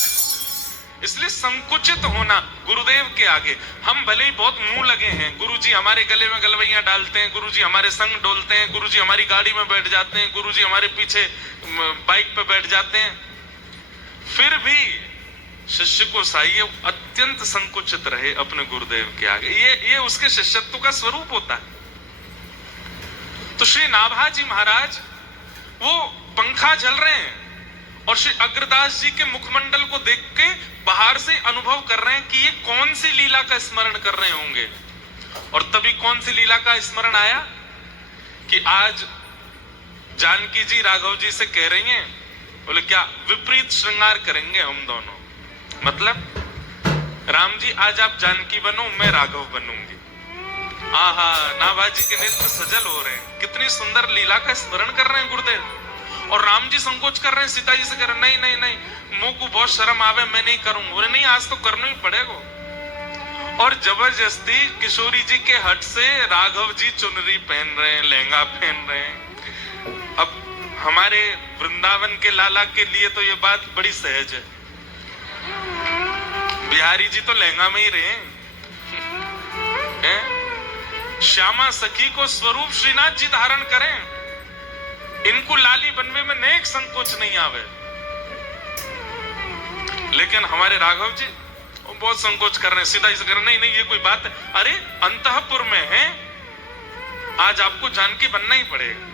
इसलिए संकुचित होना गुरुदेव के आगे हम भले ही बहुत मुंह लगे हैं गुरुजी हमारे गले में गलवैयां डालते हैं गुरुजी हमारे संग डोलते हैं गुरुजी हमारी गाड़ी में बैठ जाते हैं गुरुजी हमारे पीछे बाइक पे बैठ जाते हैं फिर भी शिष्य को चाहिए अत्यंत संकुचित रहे अपने गुरुदेव के आगे ये उसके शिष्यत्व का स्वरूप होता है तो श्री नाभाजी महाराज वो पंखा झल रहे हैं और श्री अग्रदास जी के मुखमंडल को देख के बाहर से अनुभव कर रहे हैं कि ये कौन सी लीला का स्मरण कर रहे होंगे और तभी कौन सी लीला का स्मरण आया कि आज जानकी जी राघव जी से कह रही हैं बोले क्या विपरीत श्रृंगार करेंगे हम दोनों मतलब राम जी आज आप जानकी बनो मैं राघव बनूंगी आहा नाभाजी के नेत्र सजल हो रहे हैं कितनी सुंदर लीला का स्मरण कर रहे हैं गुरुदेव और राम जी संकोच कर रहे हैं सीता जी से कह रहे नहीं नहीं नहीं मुंह को बहुत शर्म आवे मैं नहीं करूंगा बोले नहीं आज तो करना ही पड़ेगा और जबरदस्ती किशोरी जी के हट से राघव जी चुनरी पहन रहे हैं लहंगा पहन रहे हैं अब हमारे वृंदावन के लाला के लिए तो ये बात बड़ी सहज है बिहारी जी तो लहंगा में ही रहे हैं श्यामा सखी को स्वरूप श्रीनाथ जी धारण करें इनको लाली बनवे में नेक संकोच नहीं आवे लेकिन हमारे राघव जी वो बहुत संकोच कर रहे हैं सीधा इसे कर रहे नहीं नहीं ये कोई बात है अरे अंतःपुर में है आज आपको जानकी बनना ही पड़ेगा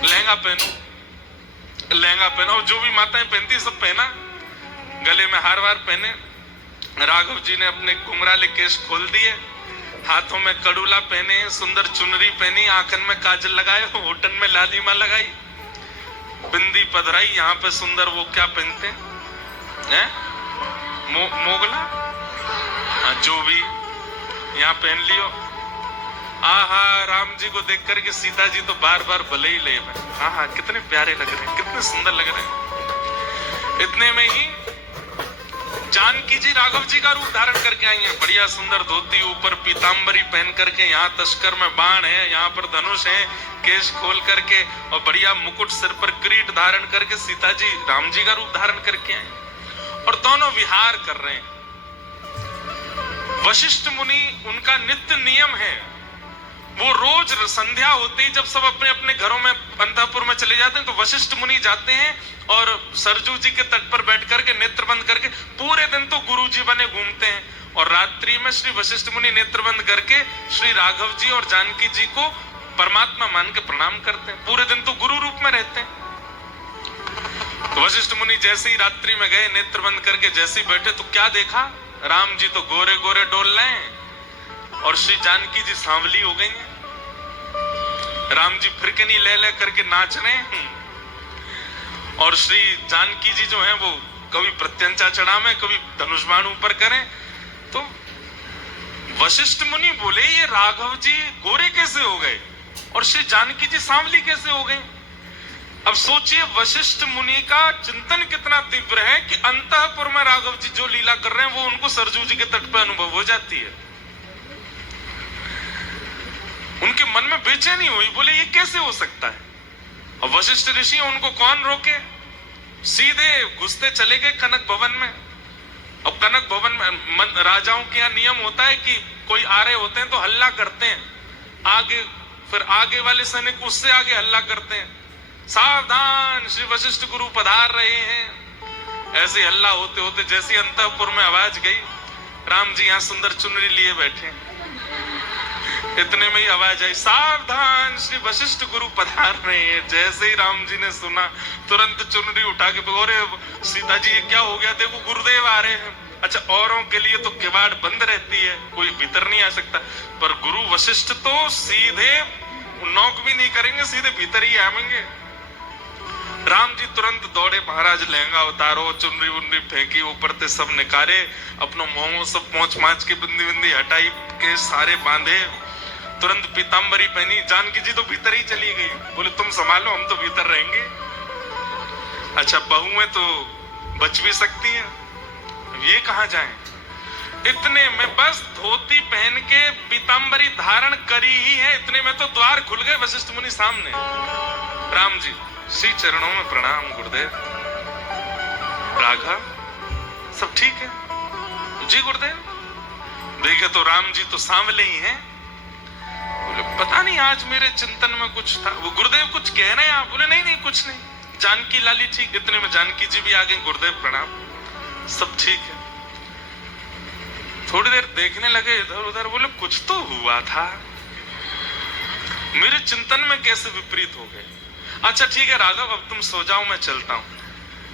लहंगा पहनो, लहंगा पहना, और जो भी माताएं पहनती सब पहना, गले में हार वार पहने। राघव जी ने अपने घुंघराले केश खोल दिए, हाथों में कड़ूला पहने, सुंदर चुनरी पहनी, आंखन में काजल लगाए, होठन में लालिमा लगाई, बिंदी पधराई। यहाँ पे सुंदर वो क्या पहनते हैं, मोगला, जो भी यहाँ पहन लियो। आहा, राम जी को देख करके सीता जी तो बार बार भले ही ले। आहा, कितने प्यारे लग रहे हैं, कितने सुंदर लग रहे हैं। इतने में ही जानकी जी राघव जी का रूप धारण करके आई हैं, बढ़िया सुंदर धोती, ऊपर पीतांबरी पहन करके, यहाँ तस्कर में बाण है, यहाँ पर धनुष है, केश खोल करके, और बढ़िया मुकुट सिर पर किरीट धारण करके सीता जी राम जी का रूप धारण करके आई, और दोनों विहार कर रहे हैं। वशिष्ठ मुनि, उनका नित्य नियम है, वो रोज संध्या होती ही जब सब अपने अपने घरों में अंतःपुर में चले जाते हैं, तो वशिष्ठ मुनि जाते हैं और सरजू जी के तट पर बैठ करके नेत्र बंद करके पूरे दिन तो गुरु जी बने घूमते हैं, और रात्रि में श्री वशिष्ठ मुनि नेत्र बंद करके श्री राघव जी और जानकी जी को परमात्मा मान के प्रणाम करते हैं। पूरे दिन तो गुरु रूप में रहते हैं। तो वशिष्ठ मुनि जैसे ही रात्रि में गए, नेत्र बंद करके जैसे ही बैठे, तो क्या देखा, राम जी तो गोरे गोरे डोल रहे हैं और श्री जानकी जी सांवली हो गई हैं। राम जी फिरकनी ले ले करके नाच रहे हैं, और श्री जानकी जी जो हैं वो कभी प्रत्यंचा चढ़ा में, कभी धनुष बाण ऊपर करें। तो वशिष्ठ मुनि बोले, ये राघव जी गोरे कैसे हो गए और श्री जानकी जी सांवली कैसे हो गई। अब सोचिए, वशिष्ठ मुनि का चिंतन कितना तीव्र है कि अंतःपुर में राघव जी जो लीला कर रहे हैं वो उनको सरजू जी के तट पर अनुभव हो जाती है। उनके मन में बेचैनी हुई, बोले ये कैसे हो सकता है। और वशिष्ठ ऋषि, उनको कौन रोके, सीधे घुसते चले गए कनक भवन में। अब कनक भवन में राजाओं के यहाँ नियम होता है कि कोई आ रहे होते हैं तो हल्ला करते हैं, आगे फिर आगे वाले सैनिक उससे आगे हल्ला करते हैं, सावधान श्री वशिष्ठ गुरु पधार रहे हैं। ऐसे हल्ला होते होते जैसे अंतःपुर में आवाज गई, राम जी यहाँ सुंदर चुनरी लिए बैठे, इतने में ही आवाज आई, सावधान श्री वशिष्ठ गुरु पधार रहे हैं। जैसे ही राम जी ने सुना, तुरंत चुनरी उठा के, बोले सीता जी ये क्या हो गया, देखो गुरुदेव आ रहे हैं। अच्छा, औरों के लिए तो किवाड़ बंद रहती है, कोई भीतर नहीं आ सकता, पर गुरु वशिष्ठ तो सीधे नॉक भी नहीं करेंगे, सीधे भीतर ही आएंगे। राम जी तुरंत दौड़े, महाराज लहंगा उतारो, चुनरी उनरी फेंकी, ऊपर से सब निकारे, अपनो मोमो सब पहुंच माच के बिंदी बिंदी हटाई के सारे बांधे, तुरंत पीतांबरी पहनी। जानकी जी तो भीतर ही चली गई, बोले तुम संभालो, हम तो भीतर रहेंगे। अच्छा, बहुएं तो बच भी सकती हैं, ये कहां जाएं। इतने में बस धोती पहन के पीतांबरी धारण करी ही है, इतने में तो द्वार खुल गए वशिष्ठ मुनि सामने। राम जी, श्री चरणों में प्रणाम गुरुदेव। राघव, सब ठीक है जी गुरुदेव। देखे तो राम जी तो सांवले ही हैं। बोले पता नहीं आज मेरे चिंतन में कुछ था। वो गुरुदेव कुछ कह रहे हैं आप? बोले नहीं नहीं कुछ नहीं, जानकी लाली ठीक। इतने में जानकी जी भी आ गई, गुरुदेव प्रणाम, सब ठीक है। थोड़ी देर देखने लगे इधर उधर, बोले कुछ तो हुआ था, मेरे चिंतन में कैसे विपरीत हो गए। अच्छा ठीक है राघव, अब तुम सो जाओ, मैं चलता हूं।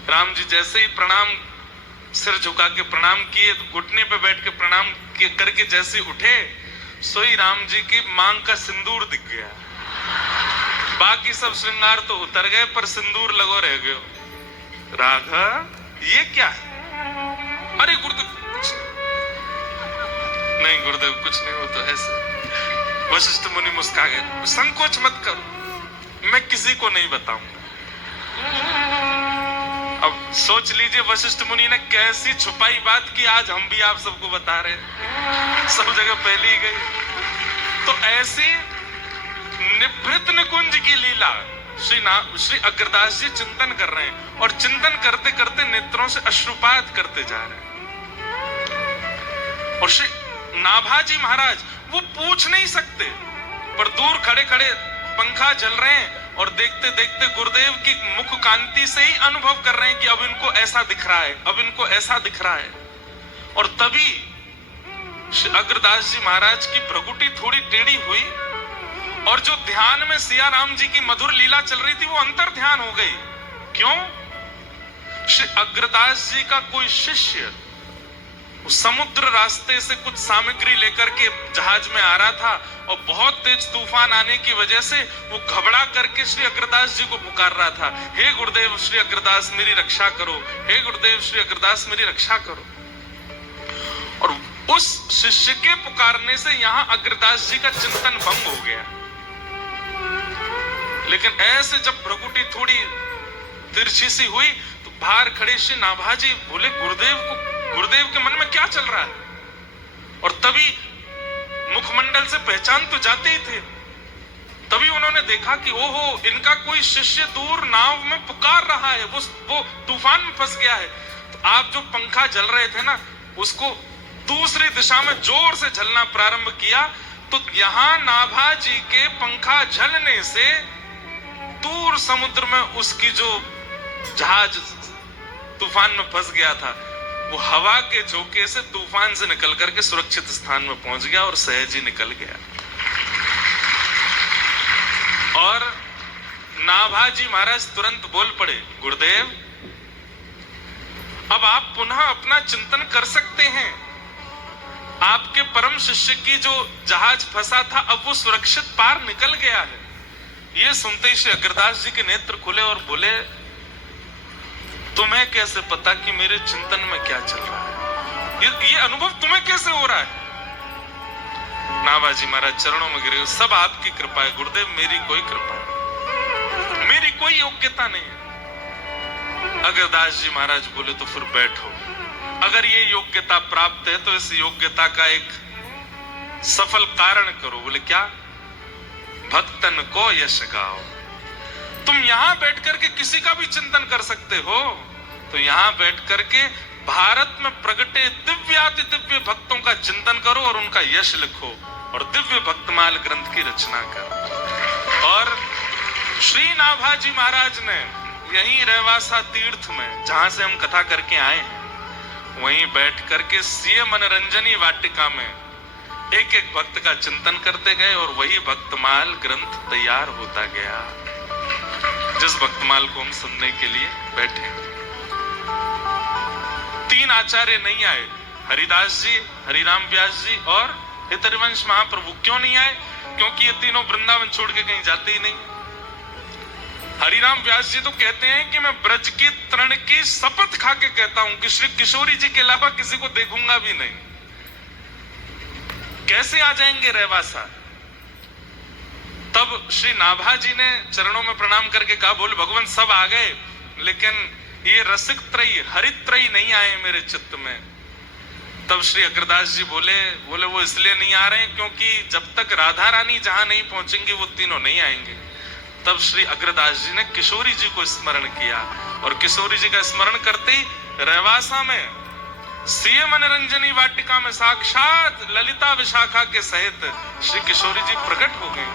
राम जी जैसे ही प्रणाम, सिर झुका के प्रणाम किए, घुटने पे बैठ के प्रणाम करके जैसे उठे, सोई राम जी की मांग का सिंदूर दिख गया। बाकी सब श्रृंगार तो उतर गए, पर सिंदूर लगो रह गयो। राघव ये क्या है? अरे गुरुदेव नहीं, गुरुदेव कुछ नहीं, हो तो ऐसे। वशिष्ठ मुनि मुस्कुरा गए, संकोच मत करो, मैं किसी को नहीं बताऊंगा। अब सोच लीजिए वशिष्ठ मुनि ने कैसी छुपाई बात की, आज हम भी आप सबको बता रहे हैं, सब जगह फैली ही गई। तो ऐसी निभृत निकुंज की लीला श्री अग्रदास जी चिंतन कर रहे हैं, और चिंतन करते करते नेत्रों से अश्रुपात करते जा रहे हैं। और श्री नाभाजी महाराज वो पूछ नहीं सकते, पर दूर खड़े खड़े पंखा जल रहे हैं, और देखते देखते गुरुदेव की मुख कांति से ही अनुभव कर रहे हैं कि अब इनको ऐसा दिख रहा है, अब इनको ऐसा दिख रहा है। और तभी अग्रदास जी महाराज की भ्रगुटी थोड़ी टेढ़ी हुई, और जो ध्यान में सिया राम जी की मधुर लीला चल रही थी वो अंतर ध्यान हो गई। क्यों? श्री अग्रदास जी का कोई शिष्य समुद्र रास्ते से कुछ सामग्री लेकर के जहाज में आ रहा था और बहुत तेज तूफान आने की वजह से वो घबरा करके श्री अग्रदास जी को पुकार रहा था, हे गुरुदेव श्री अग्रदास मेरी रक्षा करो, हे गुरुदेव श्री अग्रदास मेरी रक्षा करो। और उस शिष्य के पुकारने से यहां अग्रदास जी का चिंतन भंग हो गया। लेकिन ऐसे जब भ्रकुटी थोड़ी तिरछी सी हुई तो बाहर खड़े श्री नाभाजी बोले, गुरुदेव के मन में क्या चल रहा है? और तभी मुखमंडल से पहचान तो जाते ही थे। तभी उन्होंने देखा कि ओहो, इनका कोई शिष्य दूर नाव में पुकार रहा है, वो तूफान में फंस गया है। तो आप जो पंखा जल रहे थे ना, उसको दूसरी दिशा में जोर से झलना प्रारंभ किया। तो यहां नाभाजी के पंखा झलने से दूर समुद्र में उसकी जो जहाज तूफान में फंस गया था, वो हवा के झोंके से तूफान से निकल करके सुरक्षित स्थान में पहुंच गया और सहज ही निकल गया। और नाभाजी महाराज तुरंत बोल पड़े, गुरुदेव अब आप पुनः अपना चिंतन कर सकते हैं। आपके परम शिष्य की जो जहाज फंसा था अब वो सुरक्षित पार निकल गया है। ये सुनते ही श्री अग्रदास जी के नेत्र खुले और बोले, तुम्हें कैसे पता कि मेरे चिंतन में क्या चल रहा है? ये अनुभव तुम्हें कैसे हो रहा है? नाभाजी महाराज चरणों में गिरे, सब आपकी कृपा है गुरुदेव, मेरी कोई कृपा नहीं, मेरी कोई योग्यता नहीं है। अग्रदास जी महाराज बोले, तो फिर बैठो, अगर ये योग्यता प्राप्त है तो इस योग्यता का एक सफल कारण करो। बोले क्या? भक्तन को यश गाओ। तुम यहां बैठ करके किसी का भी चिंतन कर सकते हो, तो यहां बैठ करके भारत में प्रगटे दिव्याति दिव्य भक्तों का चिंतन करो और उनका यश लिखो और दिव्य भक्तमाल ग्रंथ की रचना करो। और श्री नाभाजी महाराज ने यहीं रहवासा तीर्थ में, जहां से हम कथा करके आए हैं, वहीं बैठ करके सीए मनोरंजनी वाटिका में एक एक भक्त का चिंतन करते गए और वही भक्तमाल ग्रंथ तैयार होता गया, जिस भक्तमाल को हम सुनने के लिए बैठे। 3 आचार्य नहीं आए, हरिदास जी, हरिराम व्यास जी और हितरिवंश महाप्रभु। क्यों नहीं आए? क्योंकि ये तीनों वृंदावन छोड़ के कहीं जाते ही नहीं। हरिराम व्यास जी तो कहते हैं कि मैं ब्रज की तृण की शपथ खा के कहता हूं कि श्री किशोरी जी के अलावा किसी को देखूंगा भी नहीं। कैसे आ जाएंगे रहवासा? तब श्री नाभाजी ने चरणों में प्रणाम करके कहा, बोले भगवान सब आ गए, लेकिन ये रसिक त्रयी हरित त्रयी नहीं आए मेरे चित्त में। तब श्री अग्रदास जी बोले वो इसलिए नहीं आ रहे हैं क्योंकि जब तक राधा रानी जहां नहीं पहुंचेंगे वो तीनों नहीं आएंगे। तब श्री अग्रदास जी ने किशोरी जी को स्मरण किया और किशोरी जी का स्मरण करते ही रहवासा में सीए मनोरंजनी वाटिका में साक्षात ललिता विशाखा के सहित श्री किशोरी जी प्रकट हो गए।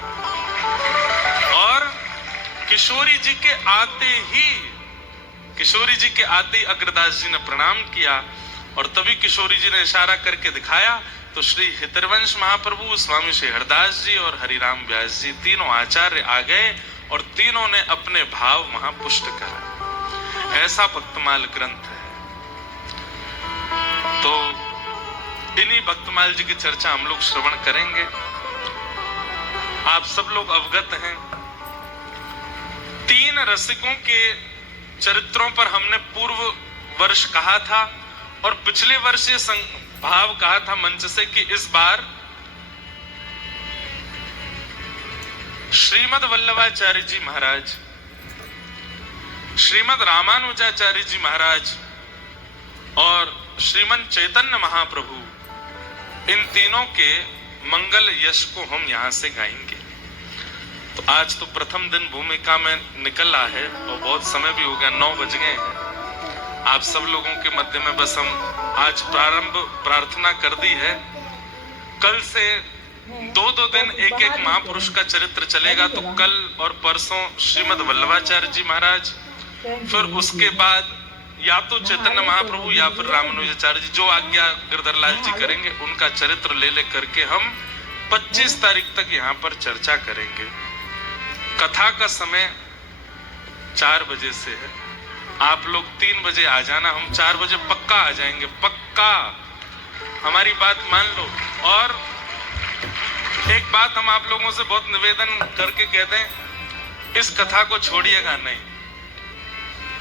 और किशोरी जी के आते ही अग्रदास जी ने प्रणाम किया और तभी किशोरी जी ने इशारा करके दिखाया तो श्री हितरवंश महाप्रभु, स्वामी श्री हरदास जी और हरिराम व्यास जी तीनों आचार्य आ गए और तीनों ने अपने भाव वहां पुष्ट करा। ऐसा भक्तमाल ग्रंथ है। तो इन्हीं भक्तमाल जी की चर्चा हम लोग श्रवण करेंगे। आप सब लोग अवगत हैं, 3 रसिकों के चरित्रों पर हमने पूर्व वर्ष कहा था और पिछले वर्ष ये भाव कहा था मंच से कि इस बार श्रीमद वल्लभाचार्य जी महाराज, श्रीमद रामानुजाचार्य जी महाराज और श्रीमद चैतन्य महाप्रभु, इन तीनों के मंगल यश को हम यहां से गाएंगे। तो आज तो प्रथम दिन भूमिका में निकल रहा है और बहुत समय भी हो गया, 9 बज गए हैं। आप सब लोगों के मध्य में बस हम आज प्रारंभ प्रार्थना कर दी है। कल से 2 दिन एक महापुरुष का चरित्र चलेगा। तो कल और परसों श्रीमद वल्लभाचार्य जी महाराज, फिर उसके बाद या तो चैतन्य महाप्रभु या फिर रामानुजाचार्य जी, जो आज्ञा गिरधरलाल जी करेंगे, उनका चरित्र ले करके हम 25 तारीख तक यहाँ पर चर्चा करेंगे। कथा का समय 4 बजे से है। आप लोग 3 बजे आ जाना, हम 4 बजे पक्का आ जाएंगे, पक्का, हमारी बात मान लो। और एक बात हम आप लोगों से बहुत निवेदन करके कहते हैं, इस कथा को छोड़िएगा नहीं।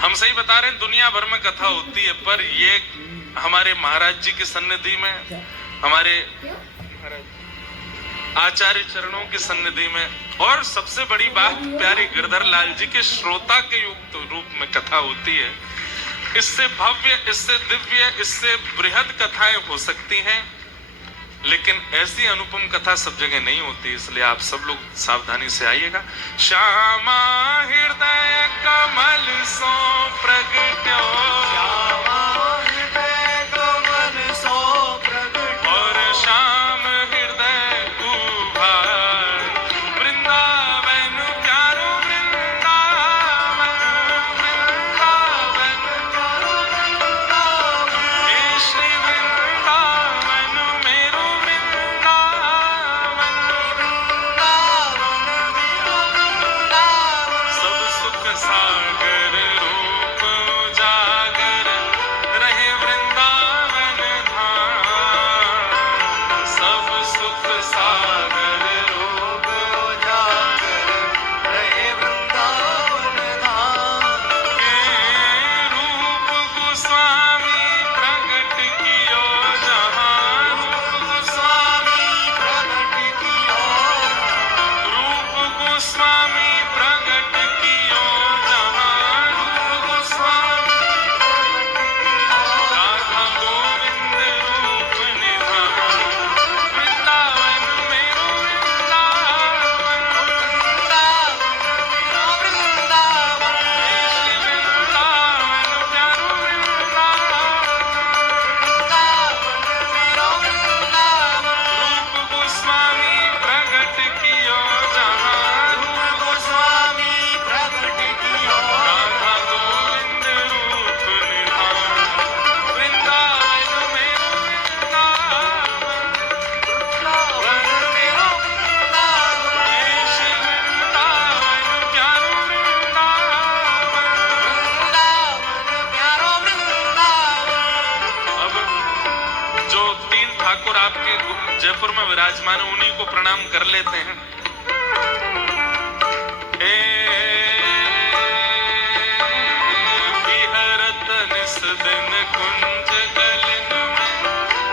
हम सही बता रहे हैं, दुनिया भर में कथा होती है, पर ये हमारे महाराज जी की सन्निधि में, हमारे आचार्य चरणों की सन्निधि में, और सबसे बड़ी बात प्यारे गिरधर लाल जी के श्रोता के युक्त रूप में कथा होती है। इससे भव्य, इससे दिव्य, इससे बृहद कथाएं हो सकती हैं, लेकिन ऐसी अनुपम कथा सब जगह नहीं होती। इसलिए आप सब लोग सावधानी से आइएगा। श्यामा हृदय कमल सो प्रगट्यो, श्यामा हृदय कमल सो प्रगट्यो, और श्याम हृदय कुभार, वृंदावन प्यारो वृंदावन, वृंदावन प्यारो वृंदावन, हे श्री वृंदावन मेरो वृंदावन, वृंदावन मेरो वृंदावन, सब सुख सागर रूप उजागर रहे वृंदावन धाम, सब सुख सागर रूप उजागर रहे वृंदावन धाम, के रूप गोस्वामी प्रगट कियो जहां, रूप गोस्वामी प्रगट कियो, रूप गोस्वामी प्रगट कियो जहां, रूप गोस्वामी राधा गोविंद रूप निधान, वृंदावन मेरो वृंदावन, वृंदावन मेरो वृंदावन, श्री वृंदावन प्यारो वृंदावन, वृंदावन मेरो वृंदावन, रूप गोस्वामी प्रगट कियो जहां, रूप गोस्वामी प्रगट कियो, राधा गोविंद रूप निधान, वृंदावन मेरो वृंदावन, वृंदावन मेरो वृंदावन, श्री वृंदावन प्यारो वृंदावन। वृंदावन प्यारो वृंदावन। अब जो 3 ठाकुर आपके जयपुर में विराजमान है, उन्हीं को प्रणाम कर लेते हैं। विहरत निस दिन कुंज गलन में,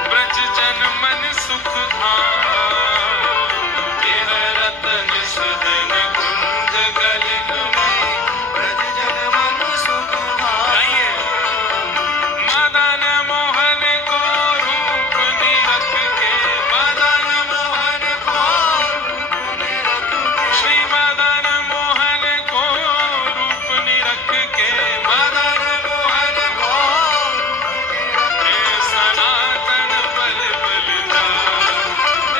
ब्रज जन मन सुख धाम, विहरत निस दिन कुंज गलन में, ब्रज जन मन सुख धाम, गाइए। मदन मोहन को रूप निरख के, मदन मोहन को रूप निरख के, श्री मदन मोहन को रूप निरख के, मदन मोहन को रूप निरख हे सनातन बल बल जान,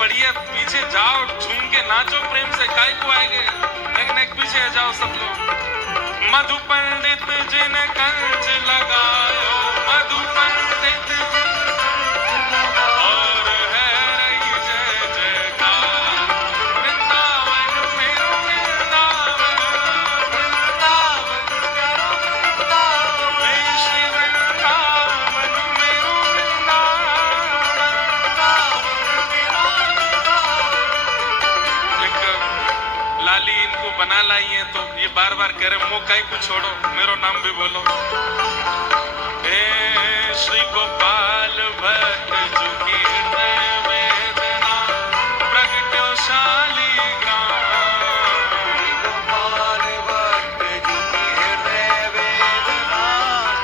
पड़ी है, पीछे जाओ, झूम के नाचो प्रेम से, काय को आएंगे, नेक पीछे जाओ सब लोग। मधु पंडित जिन कंच लगायो, मधु पंडित और है रही जय जयकार, वृंदावन मेरो वृंदावन, हे श्री वृंदावन मेरो वृंदावन। एक लाली इनको बना लाई है तो ये बार बार कह रहे मोकाई को छोड़ो, मेरो नाम भी बोलो। हे श्री गोपाल भट्ट जुगी वेदना प्रगट्यो शालिग्राम, गोपाल भट्ट जुगी हृदय वेदना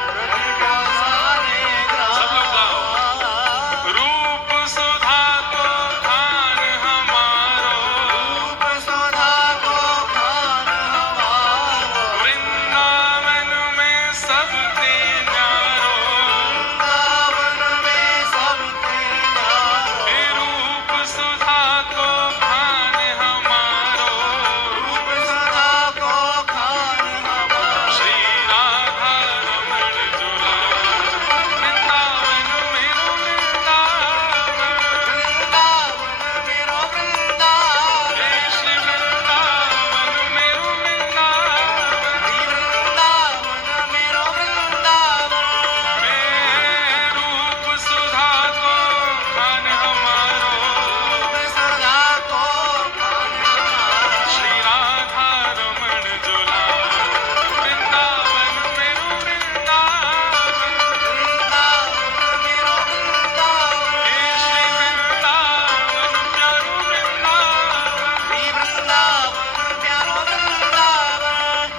प्रगट्यो शालिग्राम। सब लोग गाओ। रूप सुधा को खान हमारो, रूप सुधा को खान हमारो, वृंदावन में सबते न्यारो। वृंदावन में सबके न्यारो। हे रूप सुधा को खान हमारो, रूप सुधा को खान हमारो, श्री राधा रमण दुलार, वृंदावन मेरो वृंदावन, वृंदावन मेरो वृंदावन, हे श्री वृंदावन मेरो वृंदावन। वृंदावन मेरो वृंदावन। हे रूप सुधा को खान हमारो, रूप सुधा को खान हमारो, श्री राधा रमण दुलार, वृंदावन मेरो वृंदावन। वृंदावन मेरो वृंदावन। हे श्री वृंदावन प्यारो वृंदावन। श्री वृंदावन प्यारो वृंदावन।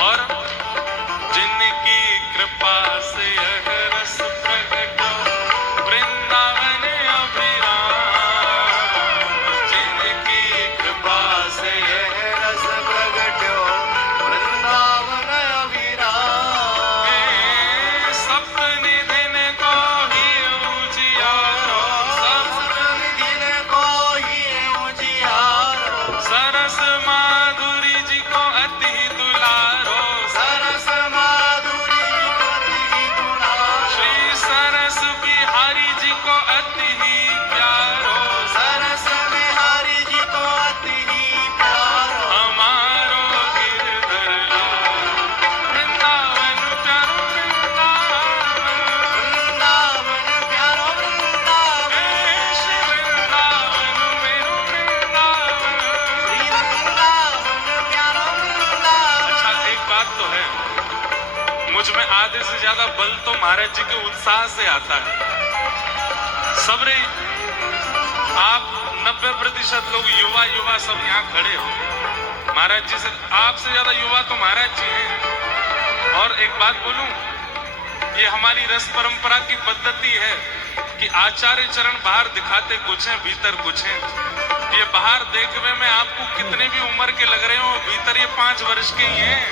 और जिनकी कृपा से यह रस प्रगटो, वृंदावन अभिराम, जिनकी कृपा से यह रस प्रगट्यो वृंदावन अभिराम। हे सप्तनिधिन को ही उजियारो, सप्तनिधिन को ही उजियारो, सरस माधुरी जी को अति दुलारो, सरस माधुरी अति दुलारो, श्री सरस बिहारी जी को अति ही प्यारो, सरस बिहारी जी को अति ही प्यारो, हमारो गिरधर लाल, वृंदावन प्यारो वृंदावन। वृंदावन प्यारो वृंदावन। हे श्री वृंदावन मेरो वृंदावन। श्री वृंदावन प्यारो वृंदावन। अच्छा एक बात तो है, मुझ में आधे से ज्यादा बल तो महाराज जी के उत्साह से आता है। सबरे आप 90% लोग युवा सब यहाँ खड़े हो, महाराज जी से आपसे ज्यादा युवा तो महाराज जी हैं। और एक बात बोलूं, ये हमारी रस परंपरा की पद्धति है कि आचार्य चरण बाहर दिखाते कुछ हैं, भीतर कुछ हैं। ये बाहर देखने में आपको कितने भी उम्र के लग रहे हो, भीतर ये 5 वर्ष के ही हैं।